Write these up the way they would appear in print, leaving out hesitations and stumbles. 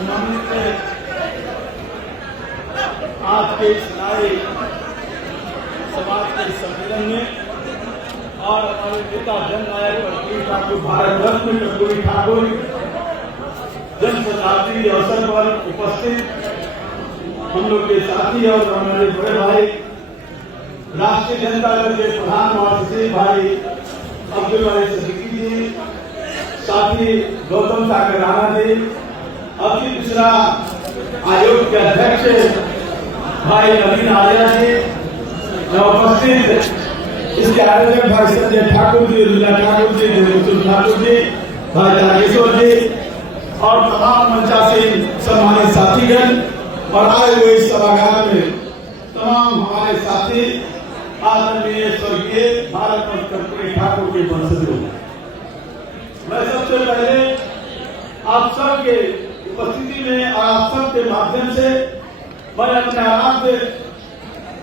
सम्मानित आज के इस नए समाज के सम्मेलन में और हमारे नेता जननायक कर्पूरी ठाकुर भारत रत्न कर्पूरी ठाकुर जन शताब्दी अवसर पर उपस्थित हम लोग के साथी और हमारे बड़े भाई राष्ट्रीय जनता दल के प्रधान महासचिव भाई अब्दुल भाई सिद्दीकी जी, साथी गौतम सागर राणा जी, अति पिछड़ा आयोग के अध्यक्ष भाई नवीन आर्या जी, उपस्थित इसके आयोजक भाई संजय ठाकुर जी, रुला ठाकुर जी, मुकुल ठाकुर जी, भाई तारकेश्वर जी और तमाम मंचासीन सम्मानित साथीगण और आए हुए इस सभागार में तमाम हमारे साथी आदरणीय स्वर्गीय भारत रत्न कर्पूरी ठाकुर के वंशजों, मैं सबसे पहले आप सबके उपस्थिति में और आप सबके माध्यम से मैं अपने आराध्य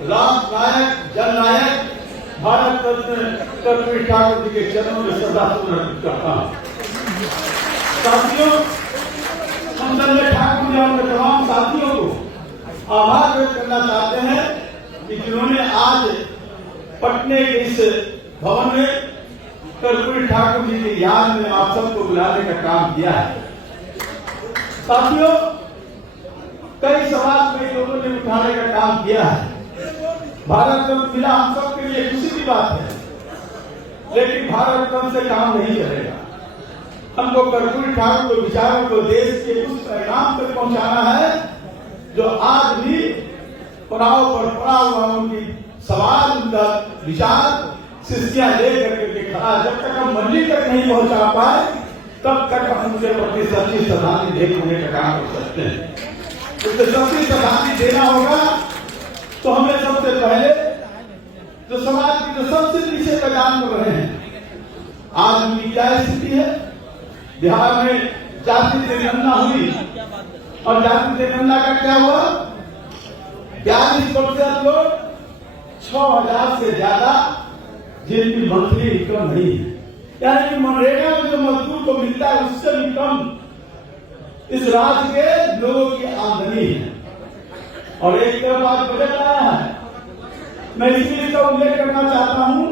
राष्ट्र नायक जननायक भारत रत्न कर्पूरी ठाकुर जी के चरणों में श्रद्धासुमन अर्पित करता हूँ। साथियों, हम संजय ठाकुर जी और तमाम साथियों को आभार व्यक्त करना चाहते हैं कि जिन्होंने आज पटने के इस भवन में कर्पूरी ठाकुर जी की याद में आप सबको बुलाने का काम किया है। साथियों, कई सवाल कई लोगों ने उठाने का काम किया है। भारत रत्न मिला हम सबके लिए खुशी की बात है, लेकिन भारत रत्न से काम नहीं चलेगा। हमको कर्पूरी ठाकुर के विचारों को देश के उस परिणाम तक पहुंचाना है जो आज भी पड़ाव पर पड़ा हुआ उनकी सवाल, उनका विचार शिष्या लेकर के खड़ा। जब तक हम मंजिल तक नहीं पहुंचा पाए तब तक हम उनके प्रति सच्ची श्रद्धांजलि देने का काम कर सकते हैं। उससे सच्ची श्रद्धांजलि देना होगा तो हमें सबसे पहले जो समाज की जो सबसे पीछे का काम कर रहे हैं, आज उनकी क्या स्थिति है। बिहार में जाति जनगणना हुई और जाति जनगणना का क्या हुआ, 42% लोग 6,000 से ज्यादा जिनकी मंथली इनकम नहीं है, यानी कि मनरेगा में जो मजदूर को मिलता है उससे भी कम इस राज्य के लोगों की आमदनी है। और एक तरफ आज बजट आया है, मैं इसलिए इसका उल्लेख करना चाहता हूं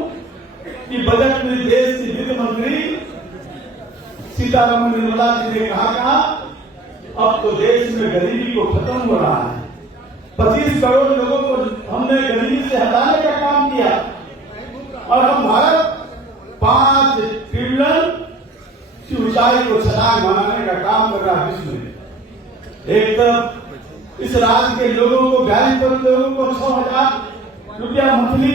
कि बजट में देश की वित्त मंत्री सीतारमण निर्मला जी ने कहा अब तो देश में गरीबी को खत्म हो रहा है। 25 करोड़ लोगों को हमने गरीबी से हटाने का काम किया और हम भारत 5 ट्रिलियन की ऊंचाई को छलांग बनाने का काम कर रहा है विश्व में। एक तरफ इस राज्य के लोगों को 42 करोड़ लोगों को 6,000 रुपया मंथली,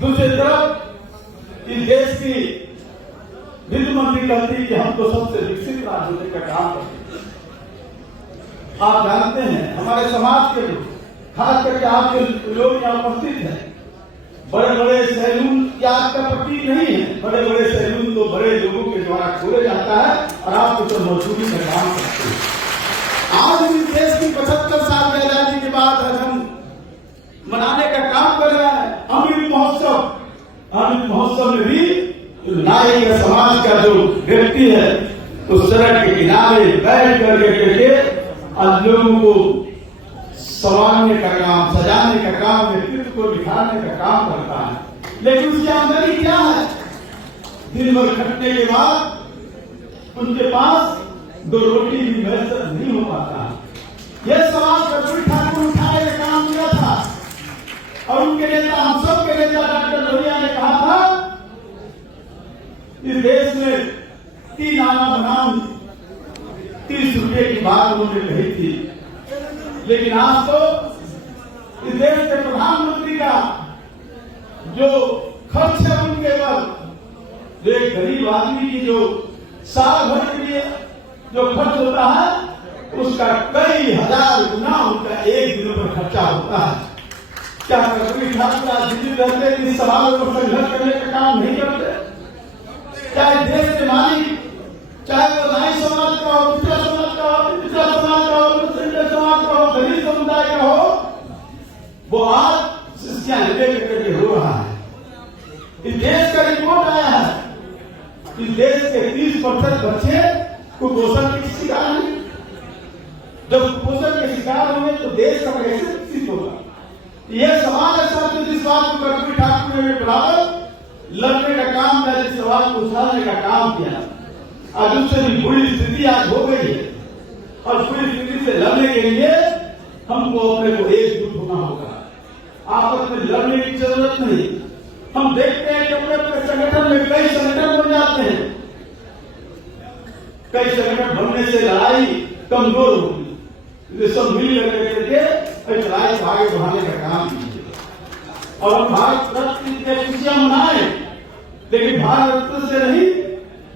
दूसरी तरफ इस देश की वित्त मंत्री कहती कि हम तो सबसे विकसित राज्य होने का काम करते हैं। आप जानते हैं हमारे समाज के लोग, खास करके आप जो लोग यहाँ उपस्थित हैं, बड़े बड़े सैलून की आपका प्रतीक नहीं है। बड़े बड़े सैलून तो बड़े लोगों के द्वारा खोले जाता है और आप तो मजदूरी का काम करते हैं। आज भी देश की 75 साल की आजादी के बाद आज हम मनाने का काम कर रहे हैं अमृत महोत्सव। अमृत महोत्सव में भी नारी का समाज का जो व्यक्ति है तो सड़क के किनारे बैठ करके आज लोगों को संवारने का काम, सजाने का काम, व्यक्तित्व को दिखाने का काम करता है। लेकिन उसकी आमदनी क्या है, दिन भर खटने के बाद उनके पास 2 रोटी भी मैसर नहीं हो पाता। यह सवाल कर्पूरी ठाकुर उठाने का काम किया था और उनके नेता, हम सब के नेता डॉक्टर लोहिया ने कहा था इस देश में 3 आना बनाम 30 रुपये की बात उन्होंने कही थी। लेकिन आज तो इस देश के प्रधानमंत्री का जो खर्च है उनके पर एक गरीब आदमी की जो साल भर के लिए जो खर्च होता है उसका कई हजार गुना उनका एक दिन पर खर्चा होता है। क्या कर्पूरी ठाकुर आज दिल्ली रहते इस सवालों पर संघर्ष करने का काम नहीं करते? चाहे देश के मालिक, चाहे वो नाई समाज का हो, पिछड़ा समाज का हो, पिछड़ा समाज का हो, मुस्लिम समाज का हो, गरीब समुदाय का हो, वो आज शिक्षा लेकर करके हो रहा है। इस देश का रिपोर्ट आया है, इस देश के 30% बच्चे कुपोषण की शिकार हैं। जब कुपोषण के शिकार होंगे तो देश का कैसे विकसित होगा? यह सवाल ऐसा तो जिस बात को कर्पूरी ठाकुर ने बराबर लड़ने का काम किया, जिस सवाल को उछालने का काम किया। आज उससे भी बुरी स्थिति आज हो गई है और बुरी स्थिति से लड़ने के लिए हमको अपने को एकजुट होना होगा। आपस में लड़ने की जरूरत नहीं। हम देखते हैं कि अपने अपने संगठन में कई संगठन बन जाते हैं, कई संगठन बनने से लड़ाई कमजोर होगी। सब मिल करके लड़ाई को आगे बढ़ाने का काम कीजिए और हम भारत रत्न की खुशियां मनाएं, लेकिन भारत रत्न से नहीं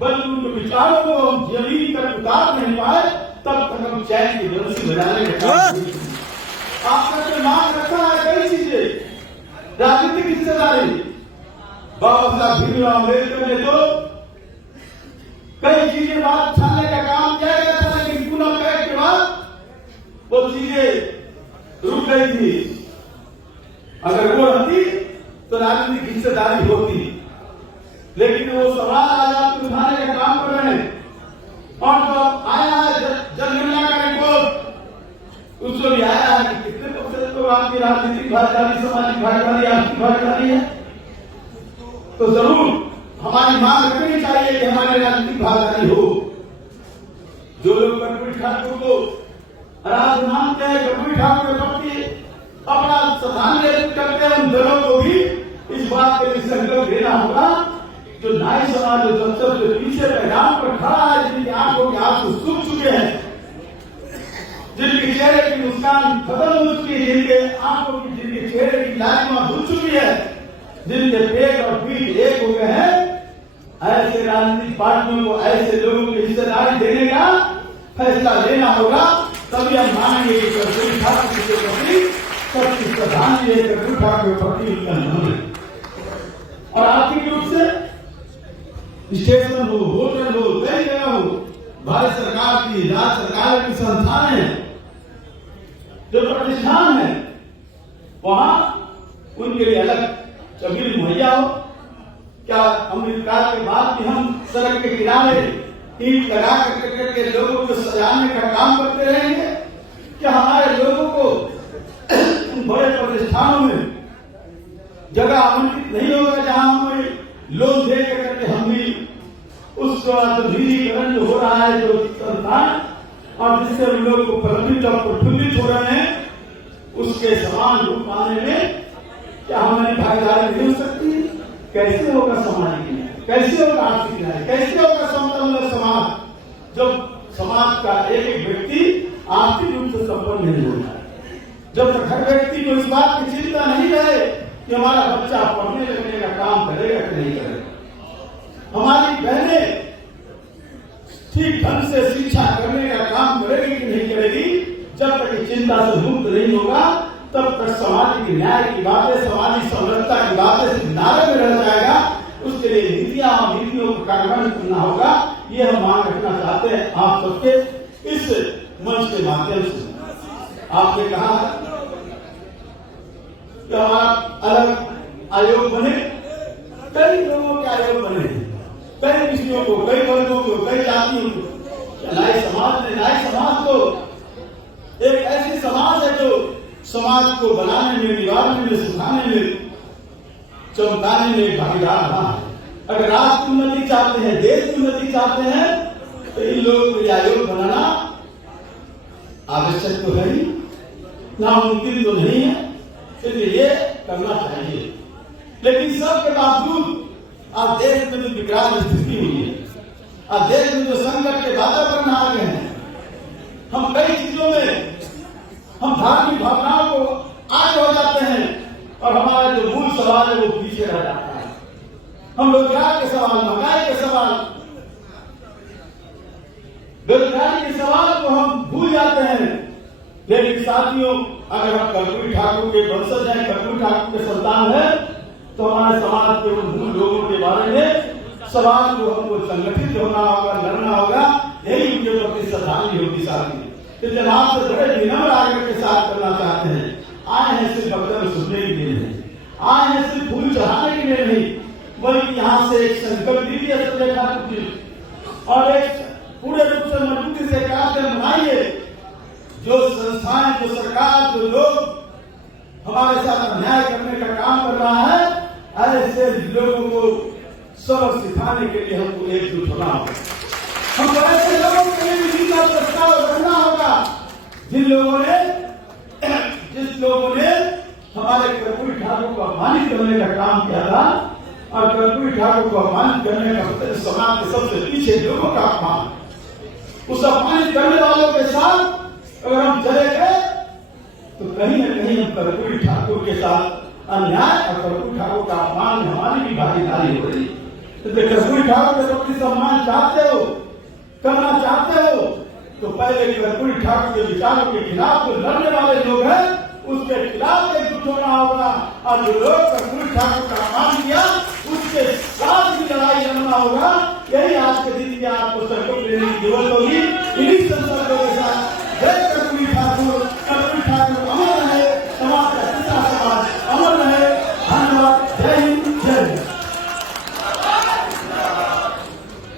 बल्कि उनके विचारों को हम जमीन तक उतार नहीं पाए तब तक हम चैन की बंसी बजाने का काम नहीं। आपने मांग रखा है कई चीजें, राजनीतिक हिस्सेदारी। बाबा साहब भीमराव अम्बेडकर ने तो कई चीजें बात छाने का काम किया गया था, लेकिन पुनः कैद के बाद वो चीजें रुक गई थी। अगर वो रहती तो राजनीतिक हिस्सेदारी होती, लेकिन वो सवाल आज आप उठाने का काम कर रहे हैं। और जो आया है जनगणना का रिपोर्ट, उसको भी आया है कि कितने प्रतिशत तो आपकी राजनीतिक भागीदारी, सामाजिक भागीदारी, आर्थिक भागीदारी है। तो जरूर हमारी मांग रखनी चाहिए कि हमारी राजनीतिक भागीदारी हो। जो लोग कर्पूरी ठाकुर को आराध्य मानते हैं, कर्पूरी ठाकुर के प्रति अपना श्रद्धांजलि करते हैं, उन दलों को भी इस बात के लिए संकल्प लेना होगा। जो नाई समाज जो सबसे पीछे पैगाम पर खड़ा है, जिनकी आंखों के आंसू सूख चुके हैं, जिनके चेहरे की मुस्कान खत्म हो चुकी है, जिनके आंखों की, जिनके चेहरे की लालिमा धुल चुकी है, जिनके पेट और पीठ एक हो गए हैं, ऐसे राजनीतिक पार्टियों को ऐसे लोगों की हिस्सेदारी देने का फैसला लेना होगा। तभी हम मानेंगे कि कर्पूरी ठाकुर के प्रति सबकी श्रद्धांजलि कर्पूरी ठाकुर के प्रति। और आर्थिक रूप से स्टेशन हो, होटल हो, कई जगह हो, भारत सरकार की, राज्य सरकार की संस्थान है, जो प्रतिष्ठान है, वहां उनके लिए अलग जमीन मुहैया हो। क्या अमृतकाल के बाद भी हम सड़क के किनारे ईंट लगा करके लोगों को सजाने का काम करते रहेंगे? क्या हमारे लोगों को बड़े प्रतिष्ठानों में जगह आवंटित नहीं होगा जहां हमें लोन दे करके हम भी उसका जो निजीकरण जो हो रहा है, जो संस्थान और जिससे हम लोग को प्रफुल्लित और प्रफुल्लित हो रहे हैं, उसके समान रूप पाने में क्या हमारी भागीदारी नहीं हो सकती? कैसे होगा सामाजिक न्याय, कैसे होगा आर्थिक न्याय, कैसे होगा समता समाज जब समाज का एक एक व्यक्ति आर्थिक रूप से संपन्न नहीं होता? जब तक हर व्यक्ति को इस बात की चिंता नहीं रहे कि हमारा बच्चा पढ़ने लिखने का काम करेगा कि नहीं करेगा, हमारी बहनें ठीक ढंग से शिक्षा करने का काम करेगी कि नहीं करेगी, जब तक चिंता से मुक्त नहीं होगा तब तक सामाजिक न्याय की बातें, सामाजिक समरसता की बातें सिर्फ नारे में रह जाएगा। उसके लिए नीतियां और नीतियों को कार्यान्वित करना होगा। ये हम मांग रखना चाहते हैं आप सबके इस मंच के माध्यम से। आपने कहा कि हमारा अलग आयोग बने, कई लोगों के आयोग बने, कई विषयों को, कई वर्गों को, कई जातियों को। नाई समाज तो एक ऐसी समाज है जो समाज को बनाने में, निवारने में, सुधारने में, चमकाने में भागीदार रहा है। अगर राष्ट्र की उन्नति चाहते हैं, देश की उन्नति चाहते हैं, तो इन लोगों को आयोग बनाना आवश्यक तो है ही, नामुमकिन तो नहीं है, इसलिए ये करना चाहिए। लेकिन सबके बावजूद आज देश में जो विकराल स्थिति हुई है, आज देश में जो संकट के वातावरण आ गए हैं, हम कई चीजों में हम धार्मिक भावनाओं को आगे हो जाते हैं और हमारा जो मूल सवाल है वो पीछे रह जाता है। हम रोजगार के सवाल, महंगाई के सवाल, बेरोजगारी के सवाल को हम भूल जाते हैं। लेकिन साथियों, अगर हम कर्पूरी ठाकुर के वंशज हैं, कर्पूरी ठाकुर के संतान हैं, तो हमारे समाज के उन मूल लोगों के बारे में सवाल को हमको संगठित होना होगा, लड़ना होगा। यही उनके प्रति श्रद्धांजलि होगी। साथी जब आपसे बड़े विनम्र आग्रह के साथ करना चाहते हैं, आए हैं सिर्फ वक्तव्य सुनने के लिए नहीं, आए हैं सिर्फ फूल चढ़ाने के लिए नहीं, बल्कि यहाँ से एक संकल्प लीजिए संजय ठाकुर जी और एक पूरे रूप से मजबूती से कार्यक्रम बनाइए जो संस्थाएं, जो सरकार, जो लोग हमारे साथ अन्याय करने का काम कर रहा है, ऐसे लोगों को सबक सिखाने के लिए हमको एकजुट होना होगा। हमको ऐसे लोगों के लिए भी का प्रस्ताव रखना होगा जिस लोगों ने हमारे कर्पूरी ठाकुर को अपमानित करने का काम किया था, और कर्पूरी ठाकुर को अपमानित करने का समाज के सबसे पीछे लोगों का अपमान, उस अपमानित करने वालों के साथ अगर हम चले गए तो कहीं न कहीं हम कर्पूरी ठाकुर के साथ अन्याय और कर्पूरी ठाकुर का अपमान में हमारी भी भागीदारी हो रही है। तो कर्पूरी ठाकुर के प्रति सम्मान चाहते हो, करना चाहते हो, तो पहले कर्पूरी ठाकुर के विचारों के खिलाफ जो लड़ने वाले लोग हैं उसके खिलाफ एकजुट होना होगा, और जो लोग कर्पूरी ठाकुर का अपमान किया उसके साथ भी लड़ाई लड़ना होगा। यही आज के दिन की आपको संकल्प लेने की जरूरत होगी। इन्हीं संकल्पों के साथ जय कर्पूरी ठाकुर, कर्पूरी ठाकुर अमर रहे, समाज का पिता समाज अमर रहे। धन्यवाद। जय हिंद, जय हिंद।